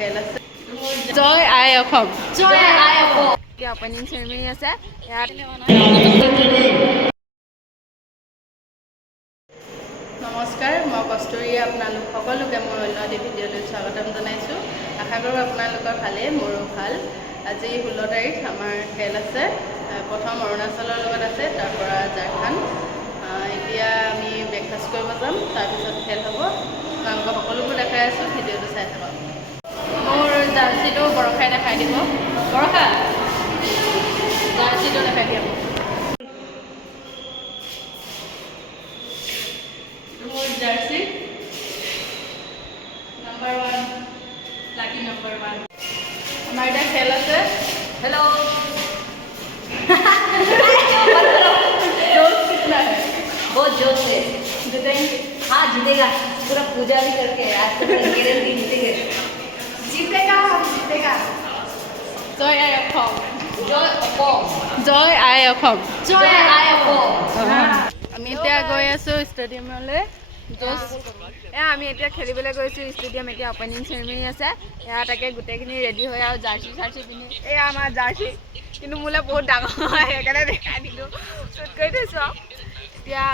খেল আছে জয় আই অসম এতিয়া অপেনিং চেৰেমনি আছে ইয়াত নমস্কাৰ মই কস্তুৰী আপোনালোক সকলোকে মোৰ অন্য এটি ভিডিঅ'লৈ স্বাগতম জনাইছোঁ আশা কৰোঁ আপোনালোকৰ ভালেই মোৰো ভাল আজি 16 তাৰিখ আমাৰ খেল আছে প্ৰথম অৰুণাচলৰ লগত আছে তাৰপৰা ঝাৰখণ্ড এতিয়া আমি ব্ৰেকফাষ্ট কৰিব যাম তাৰপিছত খেল হ'ব আপোনালোকক সকলোবোৰ দেখাই আছোঁ ভিডিঅ'টো চাই থাকক মোৰ জাৰ্চিটো বৰষাই দেখাই দিব বৰষা জাৰ্চিটো দেখাই দিব জাৰ্চি নাম্বাৰ 1 লাকি নাম্বাৰ 1 আমাৰ এটা খেল আছে হেল্ল' जोश कितना है बहुत जोश से जीतेंगे हाँ जीतेगा पूरा पूजा भी करके आज तो गारंटी जीतेंगे जीतेगा জয় আই অসম জয় আই অসম আমি এতিয়া গৈ আছোঁ ষ্টেডিয়ামলৈ জোচ আমি এতিয়া খেলিবলৈ গৈছোঁ ষ্টেডিয়াম এতিয়া অপেনিং চেৰেমনি আছে এয়া তাকে গোটেইখিনি ৰেডি হৈ আৰু জাৰ্চি পিন্ধি এয়া আমাৰ জাৰ্চি কিন্তু মোলৈ বহুত ডাঙৰ হয় সেইকাৰণে দেখাই দিলোঁ শ্বুট কৰি থৈছোঁ এতিয়া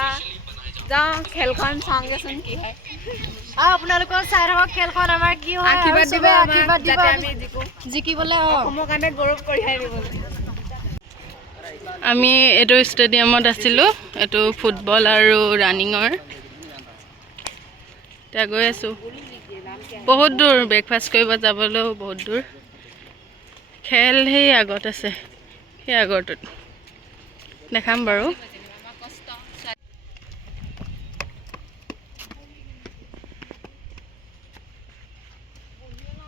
যাওঁ খেলখন চাওঁগৈচোন কি হয় আৰু আপোনালোকৰ চাই থাকক খেলখন আমাৰ কি হয় আশীৰ্বাদ দিব আশীৰ্বাদ দিব যাতে আমি জিকো জিকিবলৈ অসমৰ কাৰণে গৌৰৱ কঢ়িয়াই দিবলৈ আমি এইটো ষ্টেডিয়ামত আছিলোঁ এইটো ফুটবল আৰু ৰানিঙৰ এতিয়া গৈ আছোঁ বহুত দূৰ ব্ৰেকফাষ্ট কৰিব যাবলৈও বহুত দূৰ খেল সেই আগত আছে সেই আগৰটোত দেখাম বাৰু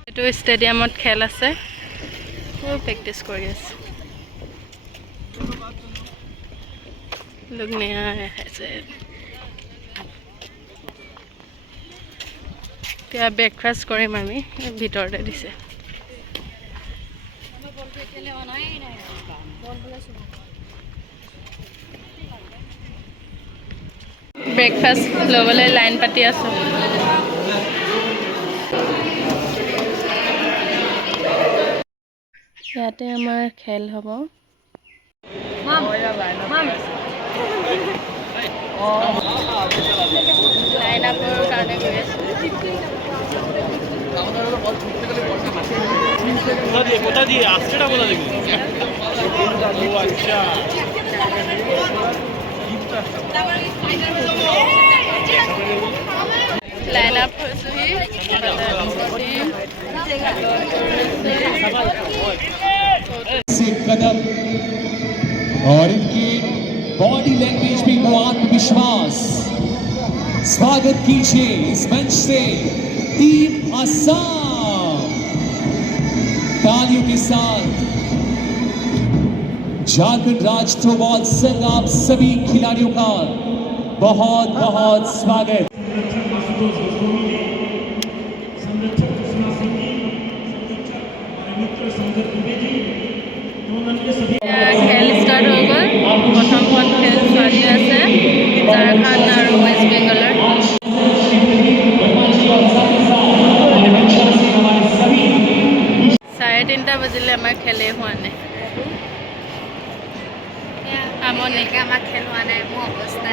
এইটো ষ্টেডিয়ামত খেল আছে প্ৰেক্টিছ কৰি আছে लोग नया है এতিয়া ব্ৰেকফাষ্ট কৰিম আমি ভিতৰতে দিছে ব্ৰেকফাষ্ট ল'বলৈ লাইন পাতি আছোঁ ইয়াতে আমাৰ খেল হ'ব লাইন আপৰ কাৰণে গৈ আছোঁ কোথা দিয়ে আসছেটা কোথা থেকে ও আচ্ছা লাইন আপ হৈছোহি कदम और इनकी बॉडी लैंग्वेज भी वो आत्मविश्वास स्वागत कीजिए इस मंच से टीम असम तालियों के साथ झारखंड राज्य थ्रोबॉल संघ आप सभी खिलाड़ियों का बहुत बहुत स्वागत খেল ষ্টাৰ্ট হৈ গ'ল প্ৰথমখন খেল চলি আছে ঝাৰখণ্ড আৰু ৱেষ্ট বেংগলৰ 3:30 বাজিলে আমাৰ খেলেই হোৱা নাই আমনি আমাৰ খেল হোৱা নাই মোৰ অৱস্থা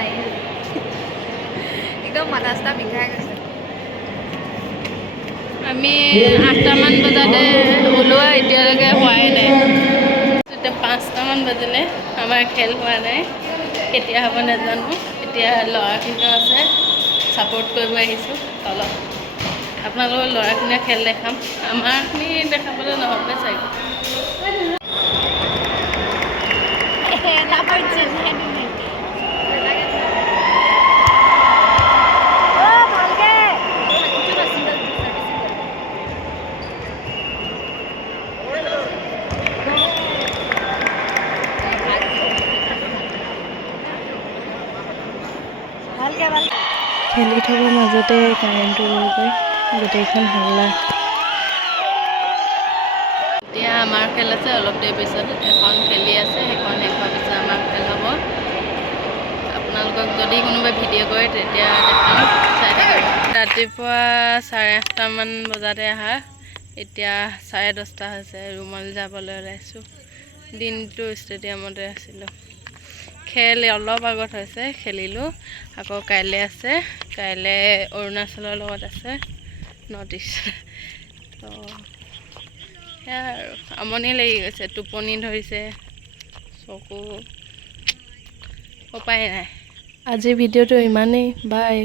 একদম মাথা চাথা বিষাই গৈছে আমি 8টামান বজাতে ওলোৱা এতিয়ালৈকে হোৱাই নাই এতিয়া 5টামান বাজিলে আমাৰ খেল হোৱা নাই কেতিয়া হ'ব নাজানো এতিয়া ল'ৰাখিনিও আছে ছাপোৰ্ট কৰিব আহিছোঁ তলত আপোনালোকৰ ল'ৰাখিনিয়ে খেল দেখাম আমাৰখিনি দেখাবলৈ নহ'ব চাগে খেলি থকাৰ মাজতে কাৰেণ্টটো গৈ গৈ গোটেইখন হাল্লা এতিয়া আমাৰ খেল আছে অলপ দেৰি পিছত এখন খেলি আছে সেইখন শেষ হোৱাৰ পিছত আমাৰ খেল হ'ব আপোনালোকক যদি কোনোবাই ভিডিঅ' কৰে তেতিয়া দেখাম চাই থাকিব ৰাতিপুৱা 8:30মান বজাতে অহা এতিয়া 10:30 হৈছে, ৰুমলৈ যাবলৈ ওলাইছোঁ। দিনটো ষ্টেডিয়ামতে আছিলোঁ। খেল অলপ আগত হৈছে, খেলিলোঁ। আকৌ কাইলৈ আছে, কাইলৈ অৰুণাচলৰ লগত আছে নৰ্থ ইষ্ট। তো সেয়া আৰু আমনি লাগি গৈছে, টোপনি ধৰিছে, চকু উপায় নাই। আজিৰ ভিডিঅ'টো ইমানেই, বাই।